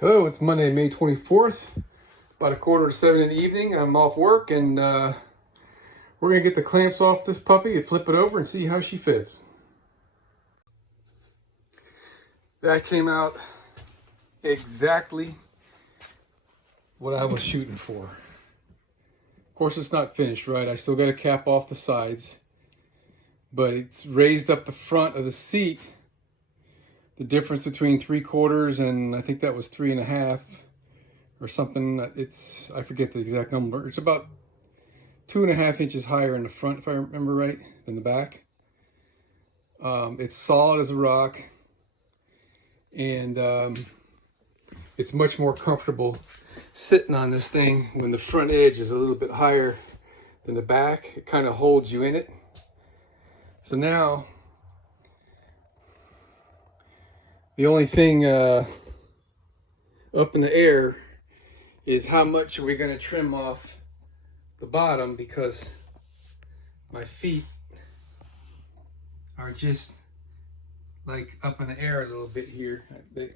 Hello, it's Monday, May 24th, about 6:45 in the evening. I'm off work and we're gonna get the clamps off this puppy and flip it over and see how she fits. That came out exactly what I was shooting for. Of course, it's not finished, right? I still got to cap off the sides, but it's raised up the front of the seat. The difference between 3/4 and I think that was 3.5 or something. I forget the exact number. It's about 2.5 inches higher in the front, if I remember right, than the back. It's solid as a rock, and it's much more comfortable sitting on this thing when the front edge is a little bit higher than the back. It kind of holds you in it. So now the only thing up in the air is how much are we going to trim off the bottom, because my feet are just like up in the air a little bit here. It's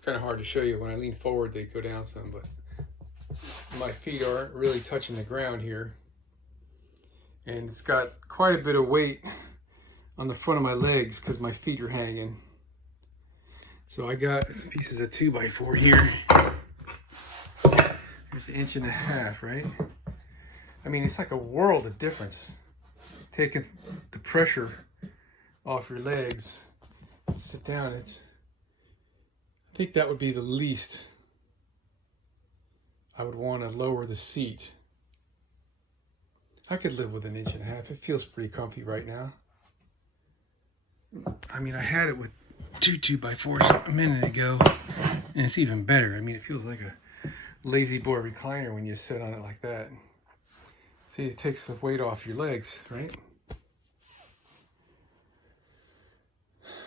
kind of hard to show you. When I lean forward they go down some, but my feet aren't really touching the ground here, and it's got quite a bit of weight on the front of my legs because my feet are hanging. So I got some pieces of 2x4 here. There's 1.5 inches, right? I mean, it's like a world of difference. Taking the pressure off your legs. Sit down. I think that would be the least I would want to lower the seat. I could live with 1.5 inches. It feels pretty comfy right now. I mean, I had it with 2x4s a minute ago, and it's even better. I mean, it feels like a lazy boy recliner when you sit on it like that. See, it takes the weight off your legs, right?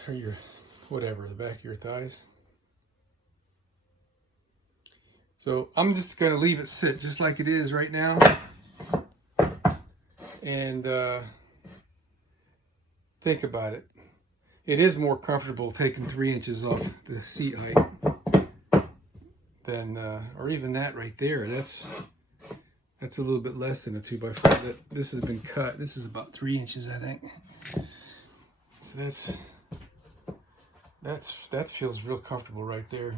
Or your, whatever, the back of your thighs. So I'm just gonna leave it sit just like it is right now, and think about it. It is more comfortable taking 3 inches off the seat height than, or even that right there. That's a little bit less than a 2x4. This has been cut. This is about 3 inches, I think. So that feels real comfortable right there.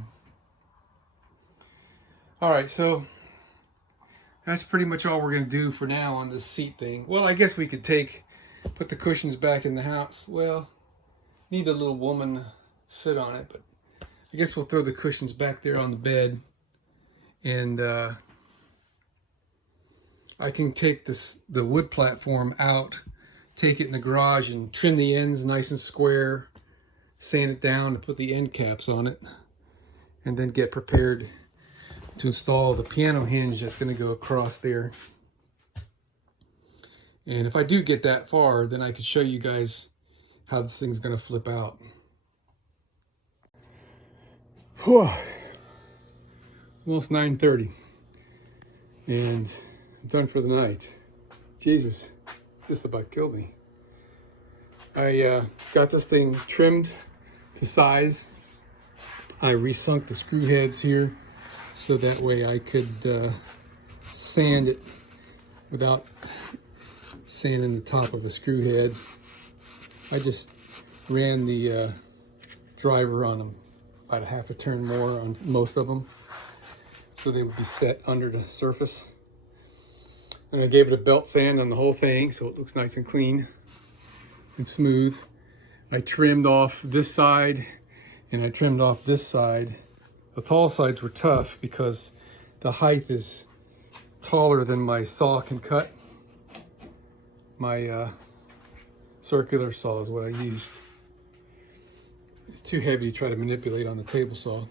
All right, so that's pretty much all we're gonna do for now on this seat thing. Well, I guess we could put the cushions back in the house. Well, need a little woman to sit on it, but I guess we'll throw the cushions back there on the bed, and I can take the wood platform out, take it in the garage and trim the ends nice and square, sand it down and put the end caps on it, and then get prepared to install the piano hinge that's going to go across there. And if I do get that far, then I could show you guys how this thing's going to flip out. Whew. Almost 9:30, and I'm done for the night. Jesus, this about killed me. I got this thing trimmed to size. I resunk the screw heads here so that way I could sand it without sanding the top of a screw head. I just ran the driver on them about 1/2 turn more on most of them, so they would be set under the surface. And I gave it a belt sand on the whole thing so it looks nice and clean and smooth. I trimmed off this side and I trimmed off this side. The tall sides were tough because the height is taller than my saw can cut. My circular saw is what I used. It's too heavy to try to manipulate on the table saw.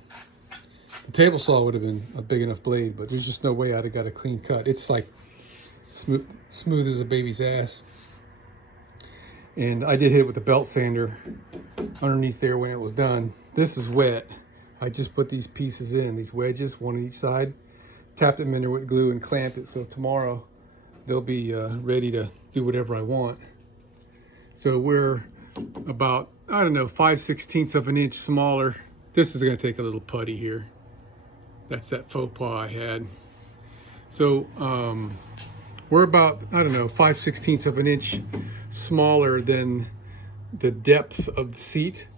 The table saw would have been a big enough blade, but there's just no way I'd have got a clean cut. It's like smooth as a baby's ass. And I did hit it with the belt sander underneath there when it was done. This is wet. I just put these pieces in, these wedges, one on each side, tapped them in there with glue and clamped it, so tomorrow they'll be ready to do whatever I want. So we're about, I don't know, 5/16 of an inch smaller This is going to take a little putty here. That's that faux pas I had. So we're about, I don't know, 5/16 of an inch smaller than the depth of the seat.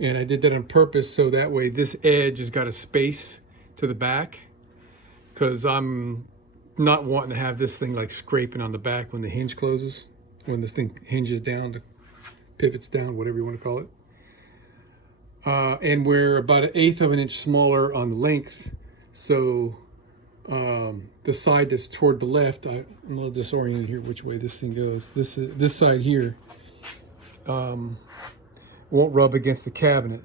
And I did that on purpose so that way this edge has got a space to the back, because I'm not wanting to have this thing like scraping on the back when the hinge closes, when this thing hinges down, pivots down, whatever you want to call it. And we're about 1/8 of an inch smaller on the length. So the side that's toward the left, I'm a little disoriented here which way this thing goes. This side here won't rub against the cabinet.